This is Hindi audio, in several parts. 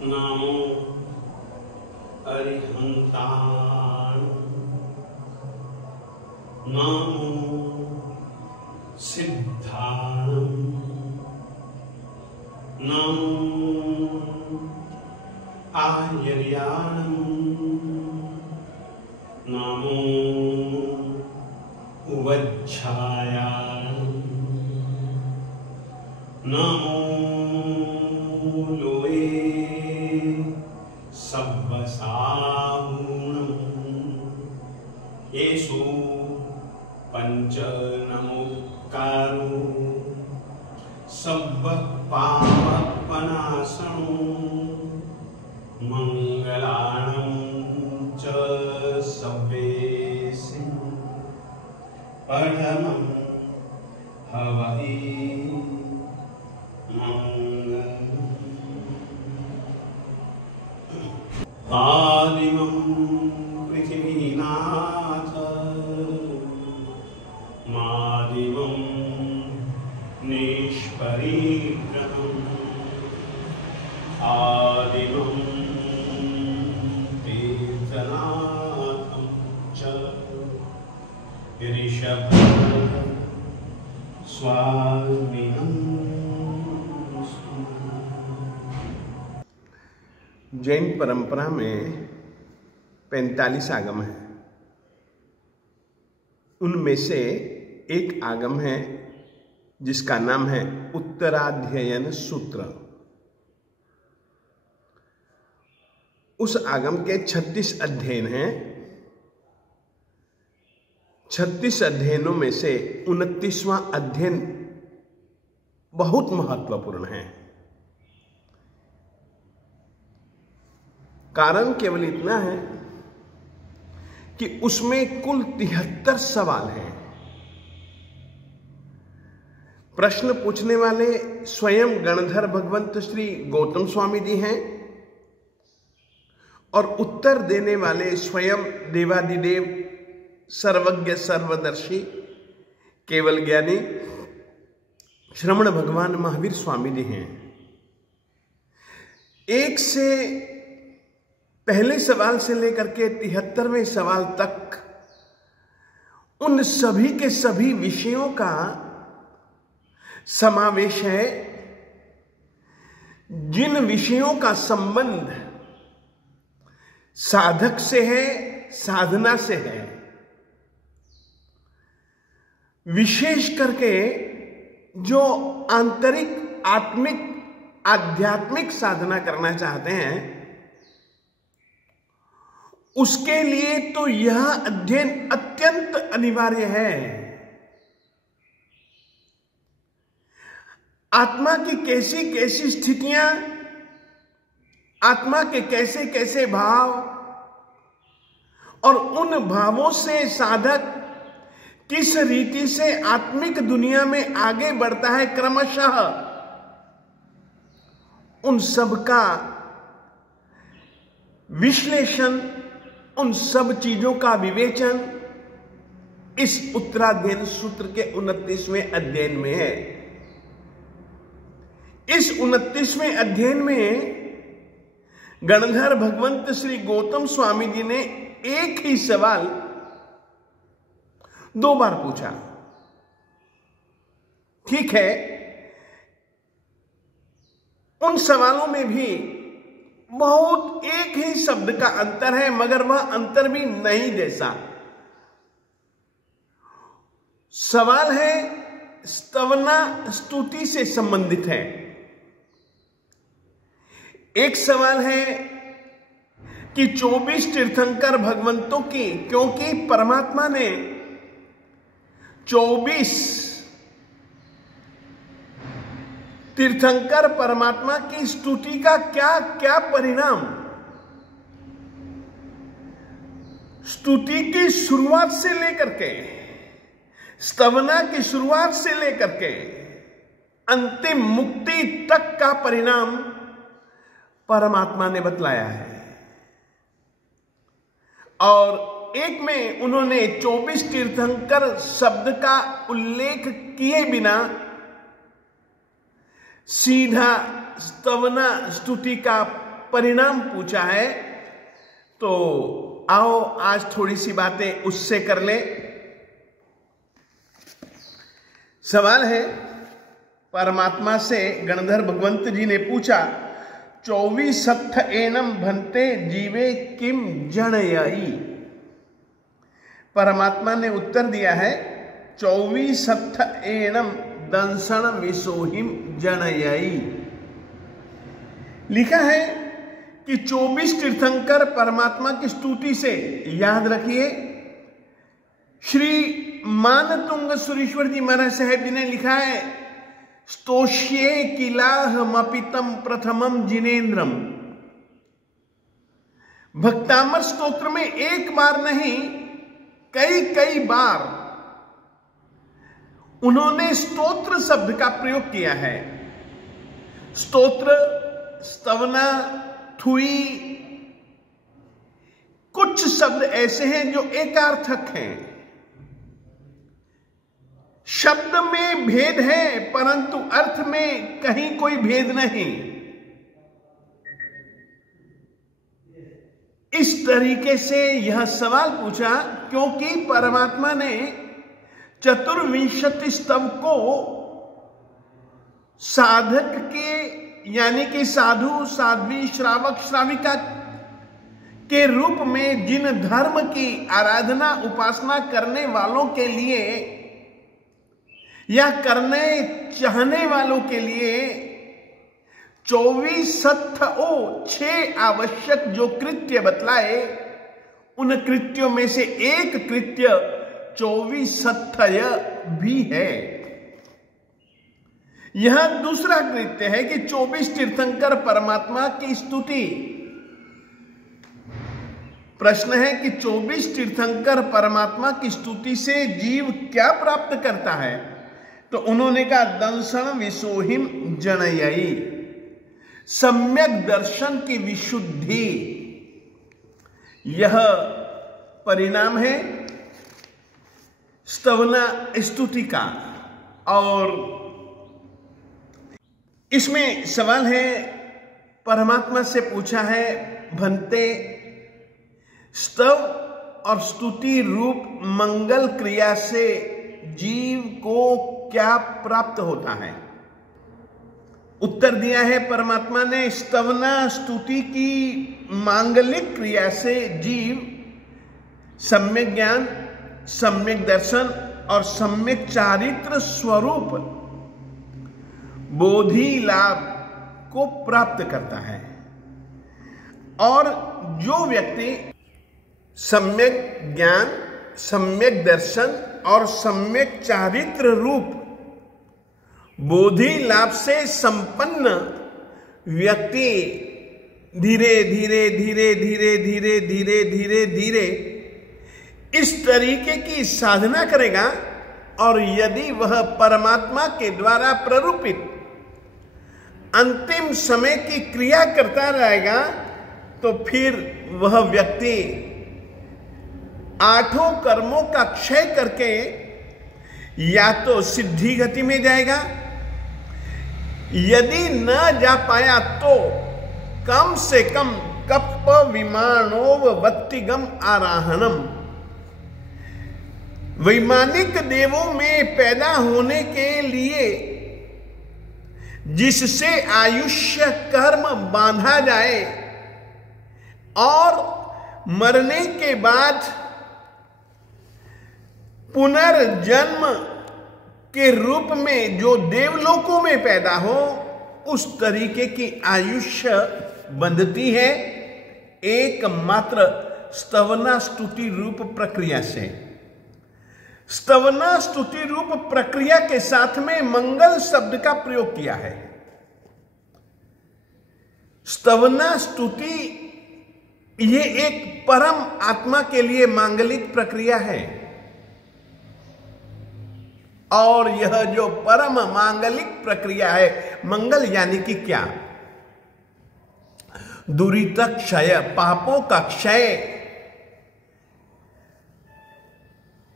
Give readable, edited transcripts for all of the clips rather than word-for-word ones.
नमो अरिहन्ताय नमो सिद्धाय नमो आयर्याय नमो उवज्झायाय नमो लोए सब्बसाहुणं येषु पंच नमोकारो सब्बपापनाशनो मंगलानं च सब्बेषु परमं हवहि आदिमं पृथिवीनाथ मादिमं निष्परिग्रहम् आदिमं तीर्थनाथं च ऋषभ स्वामिनं। जैन परंपरा में 45 आगम है। उनमें से एक आगम है जिसका नाम है उत्तराध्ययन सूत्र। उस आगम के 36 अध्ययन हैं। 36 अध्ययनों में से 29वां अध्ययन बहुत महत्वपूर्ण है। कारण केवल इतना है कि उसमें कुल 73 सवाल हैं। प्रश्न पूछने वाले स्वयं गणधर भगवंत श्री गौतम स्वामी जी हैं और उत्तर देने वाले स्वयं देवादिदेव सर्वज्ञ सर्वदर्शी केवल ज्ञानी श्रमण भगवान महावीर स्वामी जी हैं। एक से पहले सवाल से लेकर के 73वें सवाल तक उन सभी के सभी विषयों का समावेश है जिन विषयों का संबंध साधक से है, साधना से है। विशेष करके जो आंतरिक आत्मिक आध्यात्मिक साधना करना चाहते हैं उसके लिए तो यह अध्ययन अत्यंत अनिवार्य है। आत्मा की कैसी कैसी स्थितियां, आत्मा के कैसे कैसे भाव और उन भावों से साधक किस रीति से आत्मिक दुनिया में आगे बढ़ता है क्रमशः, उन सब का विश्लेषण, उन सब चीजों का विवेचन इस उत्तराध्ययन सूत्र के 29वें अध्ययन में है। इस 29वें अध्ययन में गणधर भगवंत श्री गौतम स्वामी जी ने एक ही सवाल 2 बार पूछा। ठीक है, उन सवालों में भी बहुत एक ही शब्द का अंतर है, मगर वह अंतर भी नहीं जैसा। सवाल है स्तवना स्तुति से संबंधित है। एक सवाल है कि 24 तीर्थंकर भगवंतों की, क्योंकि परमात्मा ने 24 तीर्थंकर परमात्मा की स्तुति का क्या क्या परिणाम, स्तुति की शुरुआत से लेकर के, स्तवना की शुरुआत से लेकर के अंतिम मुक्ति तक का परिणाम परमात्मा ने बतलाया है। और एक में उन्होंने 24 तीर्थंकर शब्द का उल्लेख किए बिना सीधा स्तवना स्तुति का परिणाम पूछा है, तो आओ आज थोड़ी सी बातें उससे कर ले। सवाल है परमात्मा से, गणधर भगवंत जी ने पूछा, 24 एनम भन्ते जीवे किम जनयई। परमात्मा ने उत्तर दिया है 24 एनम दंसन विसोहिम जनयई। लिखा है कि 24 तीर्थंकर परमात्मा की स्तुति से, याद रखिए, श्री मानतुंग सुरेश्वर जी महाराज साहेब जी ने लिखा है, स्तोष्ये किलाहमपितम प्रथमम जिनेन्द्रम। भक्तामर स्तोत्र में एक बार नहीं, कई कई बार उन्होंने स्तोत्र शब्द का प्रयोग किया है। स्तोत्र, स्तवना, थुई, कुछ शब्द ऐसे हैं जो एकार्थक हैं। शब्द में भेद है परंतु अर्थ में कहीं कोई भेद नहीं। इस तरीके से यह सवाल पूछा क्योंकि परमात्मा ने चतुर्विंशति स्तव को साधक के, यानी कि साधु, साध्वी, श्रावक, श्राविका के रूप में जिन धर्म की आराधना उपासना करने वालों के लिए या करने चाहने वालों के लिए 6 आवश्यक जो कृत्य बतलाए, उन कृत्यों में से एक कृत्य 24 भी है। यह दूसरा कृत्य है कि 24 तीर्थंकर परमात्मा की स्तुति। प्रश्न है कि 24 तीर्थंकर परमात्मा की स्तुति से जीव क्या प्राप्त करता है? तो उन्होंने कहा दंसन विसोहिम जनयई, सम्यक दर्शन की विशुद्धि, यह परिणाम है स्तवना स्तुति का। और इसमें सवाल है, परमात्मा से पूछा है, भन्ते स्तव और स्तुति रूप मंगल क्रिया से जीव को क्या प्राप्त होता है? उत्तर दिया है परमात्मा ने, स्तवना स्तुति की मांगलिक क्रिया से जीव सम्यक ज्ञान, सम्यक दर्शन और सम्यक चारित्र स्वरूप बोधि लाभ को प्राप्त करता है। और जो व्यक्ति सम्यक ज्ञान, सम्यक दर्शन और सम्यक चारित्र रूप बोधि लाभ से संपन्न व्यक्ति धीरे धीरे धीरे धीरे धीरे धीरे धीरे धीरे इस तरीके की साधना करेगा, और यदि वह परमात्मा के द्वारा प्ररूपित अंतिम समय की क्रिया करता रहेगा, तो फिर वह व्यक्ति 8 कर्मों का क्षय करके या तो सिद्धि गति में जाएगा, यदि न जा पाया तो कम से कम कप्प विमानोव वत्तिगम आराहनम, वैमानिक देवों में पैदा होने के लिए जिससे आयुष्य कर्म बांधा जाए और मरने के बाद पुनर्जन्म के रूप में जो देवलोकों में पैदा हो, उस तरीके की आयुष्य बंधती है एकमात्र स्तवना स्तुति रूप प्रक्रिया से। स्तवना स्तुति रूप प्रक्रिया के साथ में मंगल शब्द का प्रयोग किया है। स्तवना स्तुति ये एक परम आत्मा के लिए मांगलिक प्रक्रिया है, और यह जो परम मांगलिक प्रक्रिया है, मंगल यानी कि क्या? दुरित क्षय, पापों का क्षय,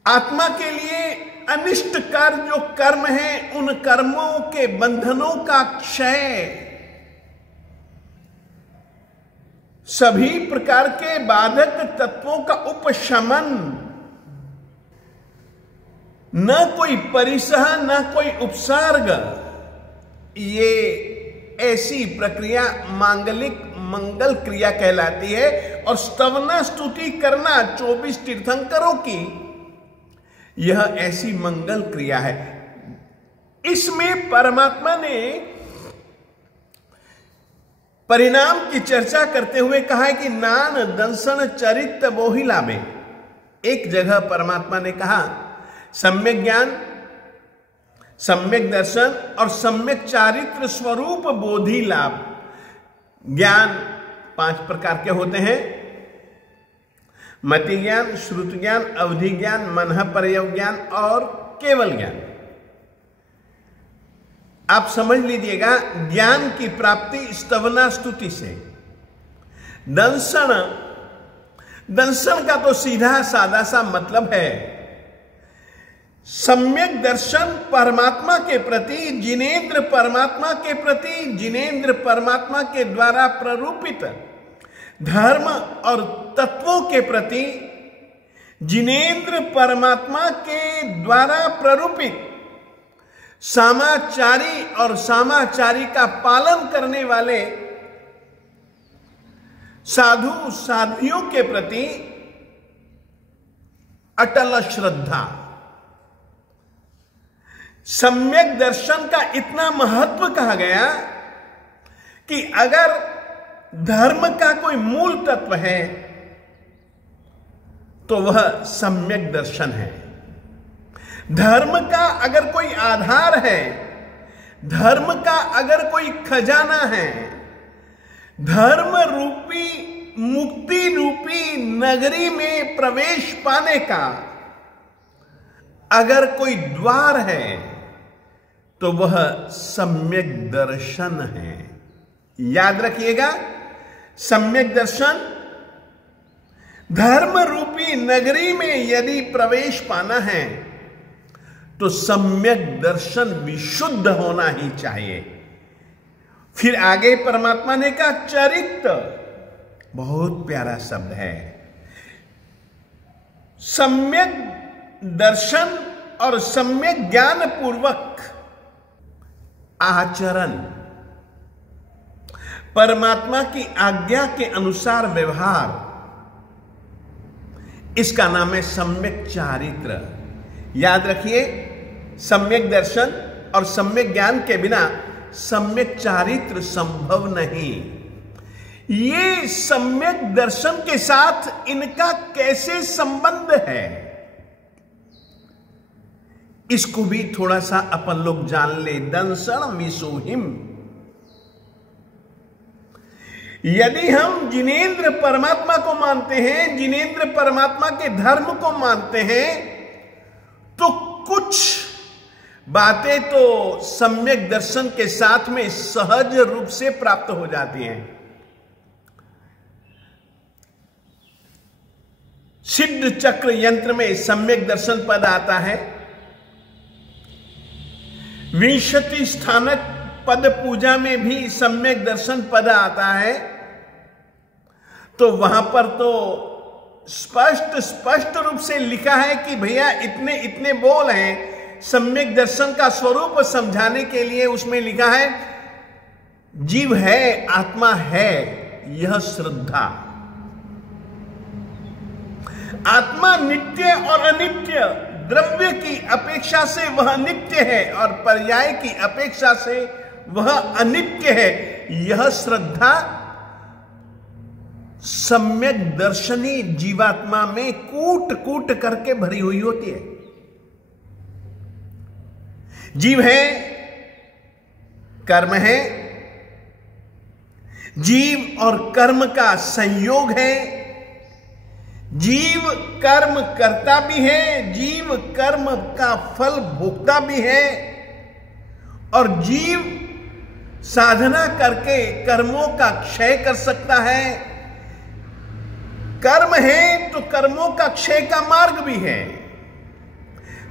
आत्मा के लिए अनिष्टकर जो कर्म है उन कर्मों के बंधनों का क्षय, सभी प्रकार के बाधक तत्वों का उपशमन, न कोई परिसह न कोई उपसर्ग, ये ऐसी प्रक्रिया मांगलिक मंगल क्रिया कहलाती है। और स्तवना स्तुति करना 24 तीर्थंकरों की यह ऐसी मंगल क्रिया है। इसमें परमात्मा ने परिणाम की चर्चा करते हुए कहा है कि नान दंसन चरित बोहि लाभे। एक जगह परमात्मा ने कहा सम्यक ज्ञान, सम्यक दर्शन और सम्यक चारित्र स्वरूप बोधि लाभ। ज्ञान 5 प्रकार के होते हैं, मति ज्ञान, श्रुति ज्ञान, अवधि ज्ञान, मनः परयव ज्ञान और केवल ज्ञान। आप समझ लीजिएगा, ज्ञान की प्राप्ति स्तवना स्तुति से। दंसन, दंसन का तो सीधा सादा सा मतलब है सम्यक दर्शन परमात्मा के प्रति, जिनेंद्र परमात्मा के प्रति, जिनेंद्र परमात्मा के द्वारा प्ररूपित धर्म और तत्वों के प्रति, जिनेंद्र परमात्मा के द्वारा प्ररूपित सामाचारी और सामाचारी का पालन करने वाले साधु साध्वियों के प्रति अटल श्रद्धा। सम्यक दर्शन का इतना महत्व कहा गया कि अगर धर्म का कोई मूल तत्व है तो वह सम्यक दर्शन है। धर्म का अगर कोई आधार है, धर्म का अगर कोई खजाना है, धर्म रूपी मुक्ति रूपी नगरी में प्रवेश पाने का अगर कोई द्वार है तो वह सम्यक दर्शन है। याद रखिएगा, सम्यक दर्शन, धर्म रूपी नगरी में यदि प्रवेश पाना है तो सम्यक दर्शन विशुद्ध होना ही चाहिए। फिर आगे परमात्मा ने कहा चरित, बहुत प्यारा शब्द है। सम्यक दर्शन और सम्यक ज्ञान पूर्वक आचरण, परमात्मा की आज्ञा के अनुसार व्यवहार, इसका नाम है सम्यक चारित्र। याद रखिए, सम्यक दर्शन और सम्यक ज्ञान के बिना सम्यक चारित्र संभव नहीं। ये सम्यक दर्शन के साथ इनका कैसे संबंध है, इसको भी थोड़ा सा अपन लोग जान ले। दंसन विसुहिम, यदि हम जिनेंद्र परमात्मा को मानते हैं, जिनेंद्र परमात्मा के धर्म को मानते हैं, तो कुछ बातें तो सम्यक दर्शन के साथ में सहज रूप से प्राप्त हो जाती हैं। सिद्ध चक्र यंत्र में सम्यक दर्शन पद आता है। विंशति स्थानक पद पूजा में भी सम्यक दर्शन पद आता है। तो वहां पर तो स्पष्ट रूप से लिखा है कि भैया इतने इतने बोल हैं। सम्यक दर्शन का स्वरूप समझाने के लिए उसमें लिखा है जीव है, आत्मा है, यह श्रद्धा। आत्मा नित्य और अनित्य, द्रव्य की अपेक्षा से वह नित्य है और पर्याय की अपेक्षा से वह अनित्य है। यह श्रद्धा सम्यक दर्शनी जीवात्मा में कूट कूट करके भरी हुई होती है। जीव है, कर्म है, जीव और कर्म का संयोग है। जीव कर्म करता भी है, जीव कर्म का फल भोगता भी है, और जीव साधना करके कर्मों का क्षय कर सकता है। कर्म है तो कर्मों का क्षय का मार्ग भी है।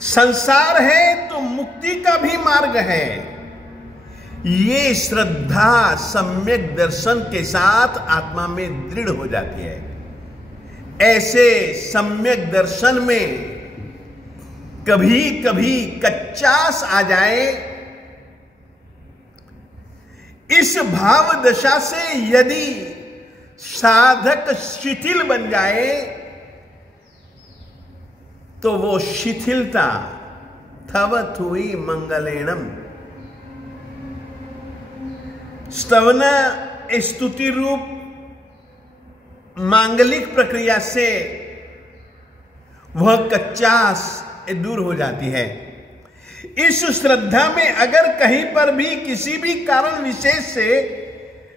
संसार है तो मुक्ति का भी मार्ग है। ये श्रद्धा सम्यक दर्शन के साथ आत्मा में दृढ़ हो जाती है। ऐसे सम्यक दर्शन में कभी कभी कच्चास आ जाए, इस भाव दशा से यदि साधक शिथिल बन जाए तो वो शिथिलता थवत हुई मंगलेणम। स्तवन स्तुति रूप मांगलिक प्रक्रिया से वह कच्चास दूर हो जाती है। इस श्रद्धा में अगर कहीं पर भी किसी भी कारण विशेष से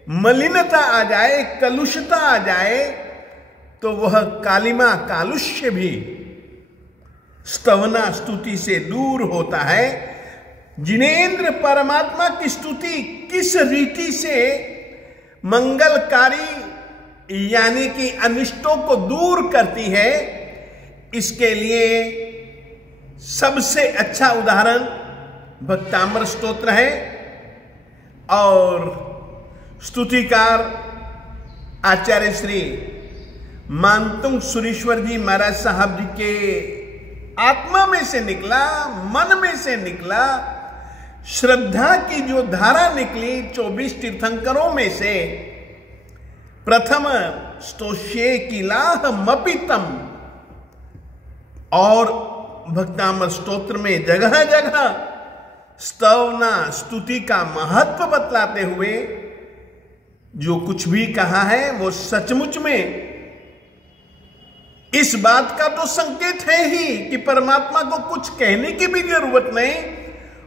मलिनता आ जाए, कलुषता आ जाए, तो वह कालिमा कालुष्य भी स्तवना स्तुति से दूर होता है। जिनेंद्र परमात्मा की स्तुति किस रीति से मंगलकारी यानी कि अनिष्टों को दूर करती है, इसके लिए सबसे अच्छा उदाहरण भक्तामृत स्तोत्र है। और स्तुतिकार आचार्य श्री मानतुंग सुरेश्वर जी महाराज साहब जी के आत्मा में से निकला, मन में से निकला, श्रद्धा की जो धारा निकली 24 तीर्थंकरों में से प्रथम स्तोष्ये किलाह मपितम। और भक्तामृत स्तोत्र में जगह जगह स्तवना स्तुति का महत्व बतलाते हुए जो कुछ भी कहा है वो सचमुच में इस बात का तो संकेत है ही कि परमात्मा को कुछ कहने की भी जरूरत नहीं।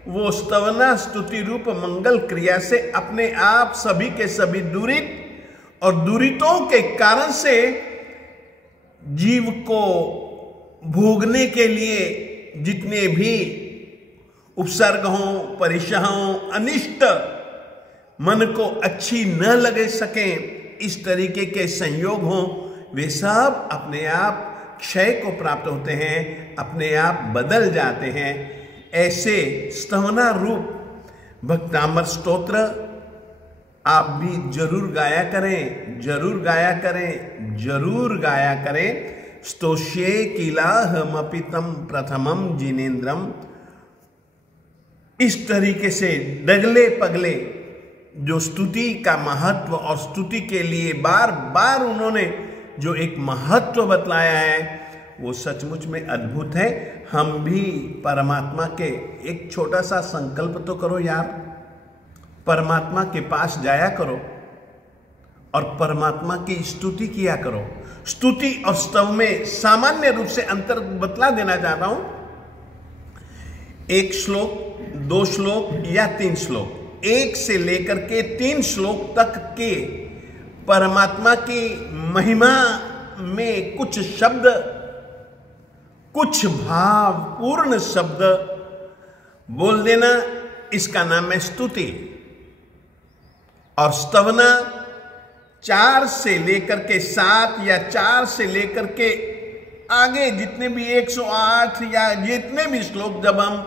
वो स्तवना स्तुति रूप मंगल क्रिया से अपने आप सभी के सभी दूरित और दूरितों के कारण से जीव को भोगने के लिए जितने भी उपसर्ग हों, परिशह हों, अनिष्ट मन को अच्छी न लगे सकें, इस तरीके के संयोग हों, वे सब अपने आप क्षय को प्राप्त होते हैं, अपने आप बदल जाते हैं। ऐसे स्तवना रूप भक्तामृत स्तोत्र आप भी जरूर गाया करें, जरूर गाया करें, जरूर गाया करें। स्तोष्ये किलाहमपितम प्रथमम जिनेन्द्रम। इस तरीके से डगले पगले जो स्तुति का महत्व और स्तुति के लिए बार बार उन्होंने जो एक महत्व बतलाया है वो सचमुच में अद्भुत है। हम भी परमात्मा के एक छोटा सा संकल्प तो करो यार, परमात्मा के पास जाया करो और परमात्मा की स्तुति किया करो। स्तुति और स्तव में सामान्य रूप से अंतर बतला देना चाहता हूं। एक श्लोक, 2 श्लोक या 3 श्लोक, 1 से लेकर के 3 श्लोक तक के परमात्मा की महिमा में कुछ शब्द, कुछ भाव पूर्ण शब्द बोल देना, इसका नाम है स्तुति। और स्तवना 4 से लेकर के 7 या 4 से लेकर के आगे जितने भी 108 या जितने भी श्लोक जब हम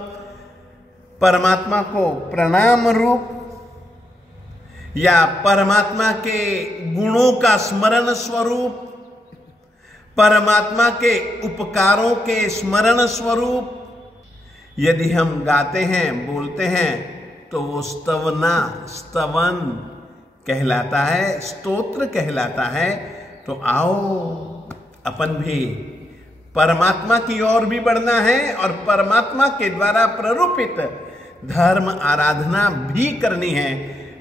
परमात्मा को प्रणाम रूप या परमात्मा के गुणों का स्मरण स्वरूप, परमात्मा के उपकारों के स्मरण स्वरूप यदि हम गाते हैं, बोलते हैं, तो वो स्तवना, स्तवन कहलाता है, स्तोत्र कहलाता है। तो आओ अपन भी परमात्मा की ओर भी बढ़ना है और परमात्मा के द्वारा प्ररूपित धर्म आराधना भी करनी है।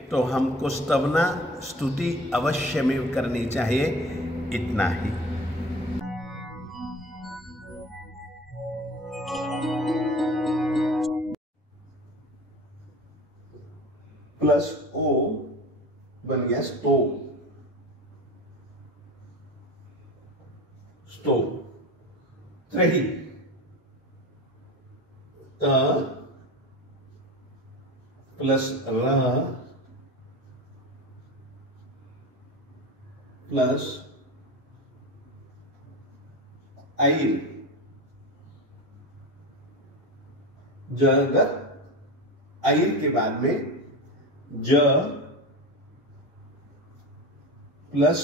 तो हमको स्तवना स्तुति अवश्य में करनी चाहिए। इतना ही। प्लस ओ बन गया स्टो, स्टो त्रही, त प्लस र प्लस आइर, जगत आइर के बाद में ज प्लस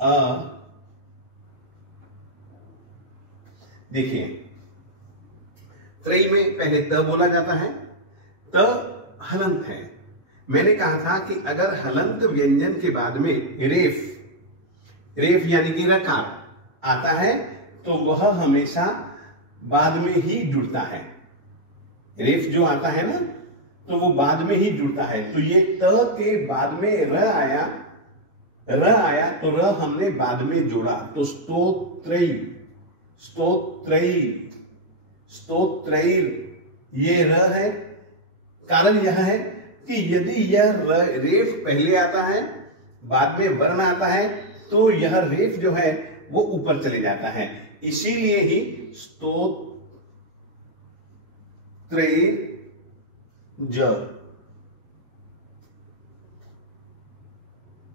अ। देखिए, त्रयी में पहले त बोला जाता है, त हलंत है। मैंने कहा था कि अगर हलंत व्यंजन के बाद में रेफ यानी कि रकार आता है तो वह हमेशा बाद में ही जुड़ता है। रेफ जो आता है ना, तो वो बाद में ही जुड़ता है। तो ये त के बाद में र आया तो र हमने बाद में जोड़ा, तो स्तोत्रैर ये र है। कारण यह है कि यदि यह रेफ पहले आता है, बाद में वर्ण आता है, तो यह रेफ जो है वो ऊपर चले जाता है। इसीलिए ही स्तोत्रैर्ज,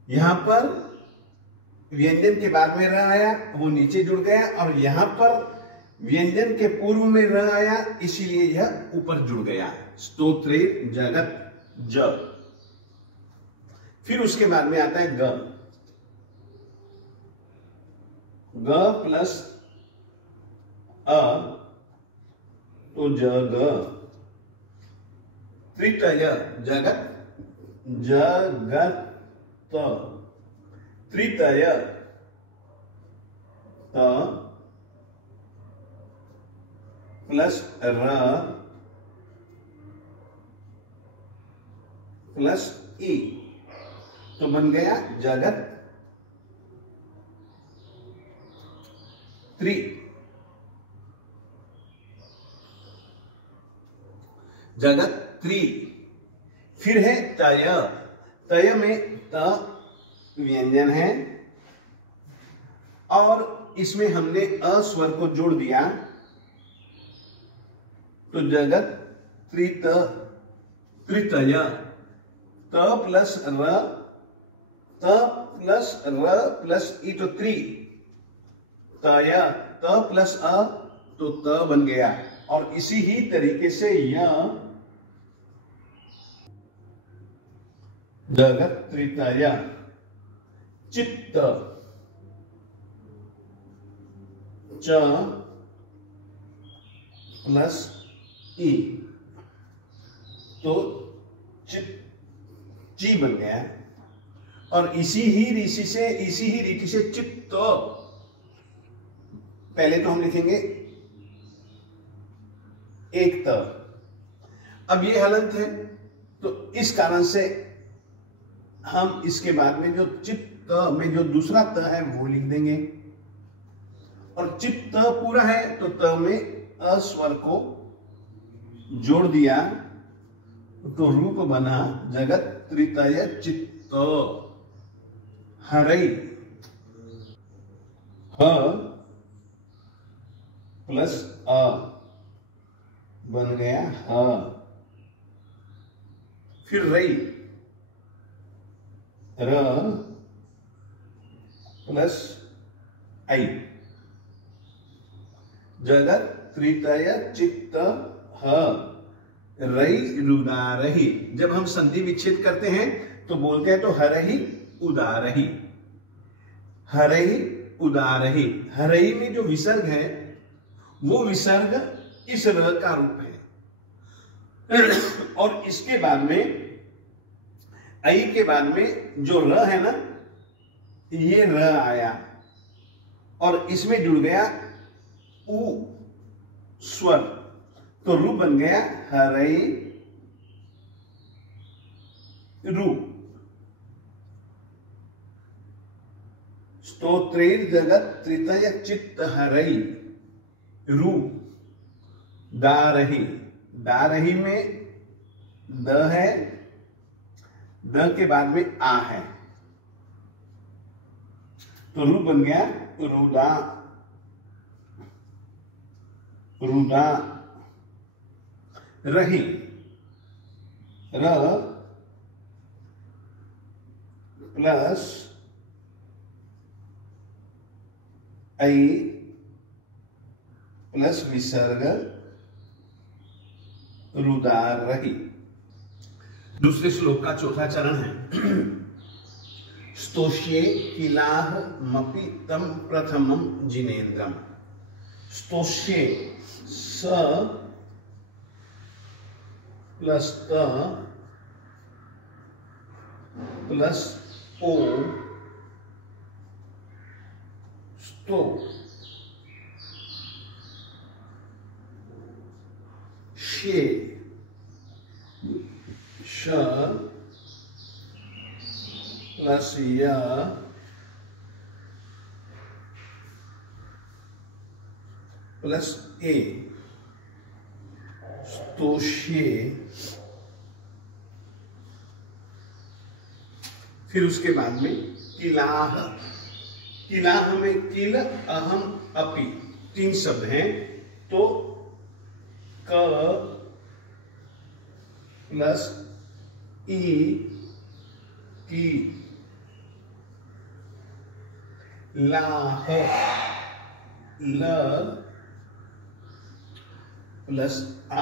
यहां पर व्यंजन के बाद में र आया, वो नीचे जुड़ गया, और यहां पर व्यंजन के पूर्व में र आया, इसीलिए यह ऊपर जुड़ गया। स्तोत्रेर जगत ज। फिर उसके बाद में आता है ग प्लस अ, तो जग। त्रितय जगत त्रितय त प्लस र प्लस ई, तो बन गया जगत त्रि। जगत त्रि। फिर है तय। तय में त व्यंजन है और इसमें हमने अ स्वर को जोड़ दिया, तो जगत त्रितय। त प्लस र प्लस ई, तो त्रि। तय, त प्लस अ, तो त बन गया। और इसी ही तरीके से यह जगत त्रितय चित्त च प्लस ई, तो ची बन गया। और इसी ही रीति से चित्त, पहले तो हम लिखेंगे एक त। अब ये हलंत है, तो इस कारण से हम इसके बाद में जो चित्त में जो दूसरा त है वो लिख देंगे। और चित्त पूरा है तो त में अ स्वर को जोड़ दिया, तो रूप बना जगत त्रितय चित्त। हरई, ह प्लस अ बन गया ह। फिर रई, र प्लस आई, जगत त्रितय चित्त ह। रई रुदारही। जब हम संधि विच्छेद करते हैं तो बोलते हैं तो हरही उदारही, हरही उदारही। हरही में जो विसर्ग है वो विसर्ग इस र का रूप है। और इसके बाद में आई के बाद में जो र है ना, ये र आया और इसमें जुड़ गया उ स्वर, तो रू बन गया हरई रू। स्तोत्रेर जगत त्रितय चित्त हरई रू। दारही, दारही में द है, द के बाद में आ है, तो रू बन गया रुदा, रुदा रही। र प्लस आई प्लस विसर्ग रुदार रही। दूसरे श्लोक का चौथा चरण है। स्तोष्ये किलाह मपि तम प्रथमम जिनेन्द्रम। स्तोष्ये स प्लस त प्लस ओ स्तो शे श प्लस य प्लस ए स्तोष्ये। फिर उसके बाद में किलाह। किलाह में किल अहम अपि 3 शब्द हैं, तो क प्लस ई की लाह ल प्लस आ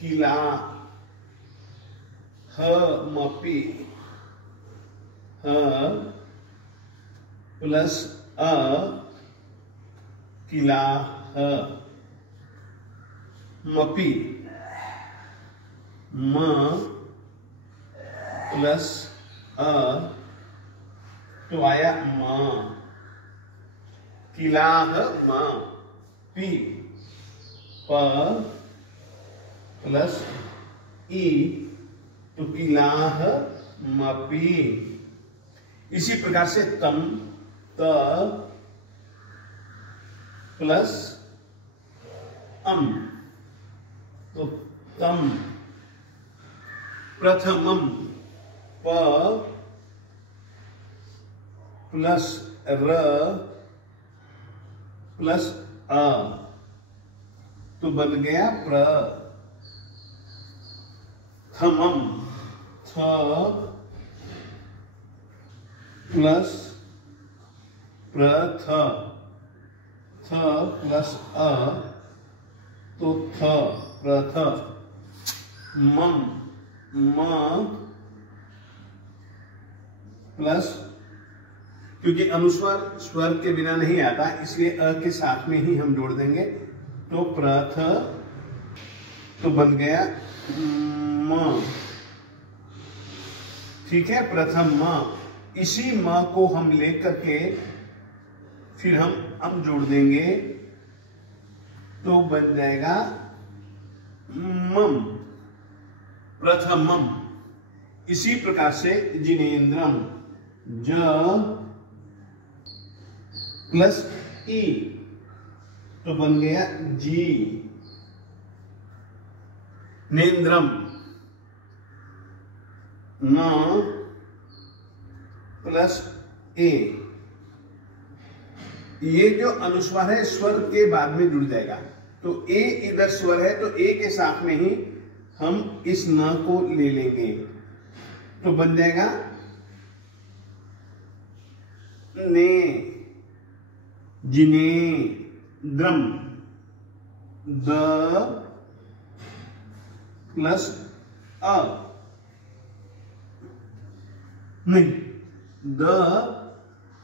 किला ह मपि ह प्लस अ किला ह मपि म प्लस अ तो आया म किलाह म पी प प्लस ई तो किलाह मपी। इसी प्रकार से तम त प्लस अम तो तम प्रथमम प प्लस र प्लस अ तो बन गया प्रथमम। थ प्लस प्रथ थ प्लस अ तो थ प्रथ मम म प्लस क्योंकि अनुस्वार स्वर के बिना नहीं आता इसलिए अ के साथ में ही हम जोड़ देंगे तो प्रथ तो बन गया म। ठीक है, प्रथम म। इसी म को हम लेकर के फिर हम जोड़ देंगे तो बन जाएगा मम प्रथमम। इसी प्रकार से जिनेन्द्रम ज प्लस ई तो बन गया जी नेन्द्रम न प्लस ए। ये जो अनुस्वार है स्वर के बाद में जुड़ जाएगा तो ए इधर स्वर है तो ए के साथ में ही हम इस न को ले लेंगे तो बन जाएगा ने जिनेन्द्रम द प्लस अ नहीं द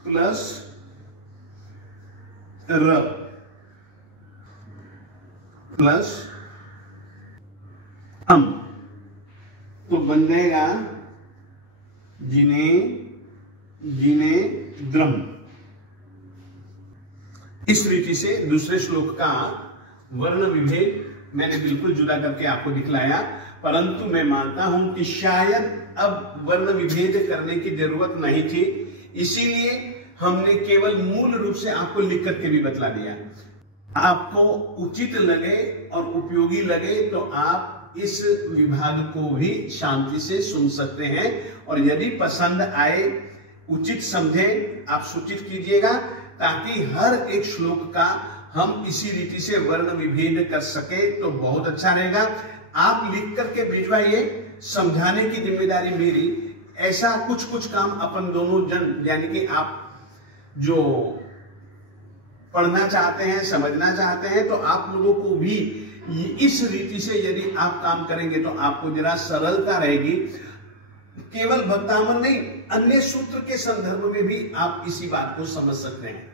प्लस र प्लस हम तो बन जाएगा जिनेन्द्रम। इस रीति से दूसरे श्लोक का वर्ण विभेद मैंने बिल्कुल जुदा करके आपको दिखलाया, परंतु मैं मानता हूं कि शायद अब वर्ण विभेद करने की जरूरत नहीं थी, इसीलिए हमने केवल मूल रूप से आपको लिख करके भी बतला दिया। आपको उचित लगे और उपयोगी लगे तो आप इस विभाग को भी शांति से सुन सकते हैं और यदि पसंद आए उचित समझे आप सूचित कीजिएगा ताकि हर एक श्लोक का हम इसी रीति से वर्ण विभेद कर सके तो बहुत अच्छा रहेगा। आप लिख करके भिजवाइए, समझाने की जिम्मेदारी मेरी। ऐसा कुछ कुछ काम अपन दोनों जन यानी कि आप जो पढ़ना चाहते हैं समझना चाहते हैं तो आप लोगों को भी इस रीति से यदि आप काम करेंगे तो आपको जरा सरलता रहेगी। केवल भक्तामन नहीं, अन्य सूत्र के संदर्भ में भी आप इसी बात को समझ सकते हैं।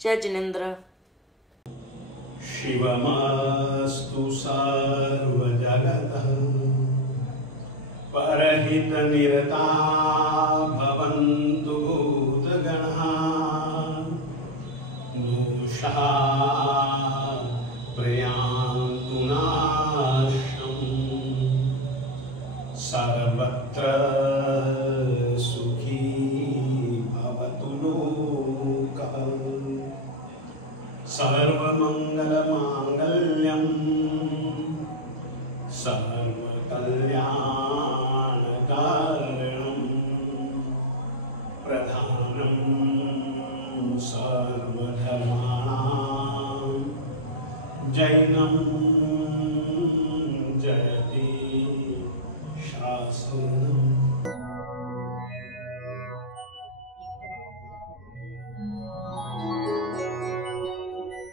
जय जिनेन्द्र। शिवमस्तु सर्वजगतः परहितनिरता भवन्तु भूतगणाः दोषाः प्रयान्तु नाशम् सर्वत्र सुखी भवतु लोकः सर्वमङ्गलमाङ्गल्यं सर्वकल्याणकारिणम्